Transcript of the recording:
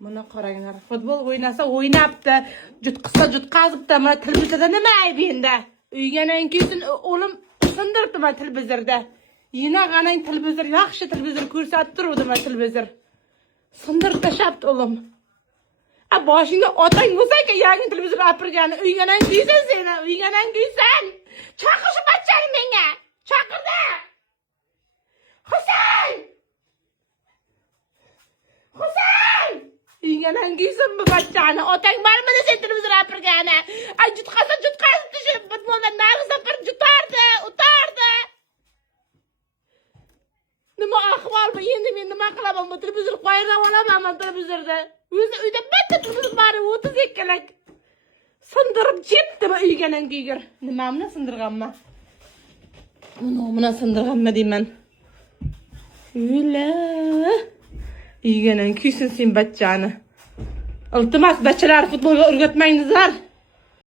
Buna qaranglar. Futbol o'ynasa o'ynabdi. Jutqazibdi. Mana televizorda nima aybi endi? Uygadan keyin o'lim sindirdi mana televizorda. Yine qanang televizor, yaxshi televizor ko'rsatib turuvdi mana televizor. Sindirib tashabdi o'lim. Boshingda otang bo'lsa-ku, yangi televizor opirgani, uygadan kuysan seni, uygadan kuysan. Chaqir shu bachchani menga. Chaqirdi. Husayn! Husayn! Uygadan kuysan bu bachchani, otang bormidi sen televizor opirgani? Ay jutqasa tushib, futboldan narsa bir jutardi, utardi. Nima ahvol bu? Endi men nima qilaman? Bu televizor qo'yib olaman televizorda. O'zi uyda bitta televizor bor, 32 lik. Sindirib ketdimi uygadan kuygur? Nimamni sindirganman? Buni sindirganman deyman. Uyla. Uygadan kuysin sen bachchani. Iltimos, bachchalar futbolga o'rgatmangizlar.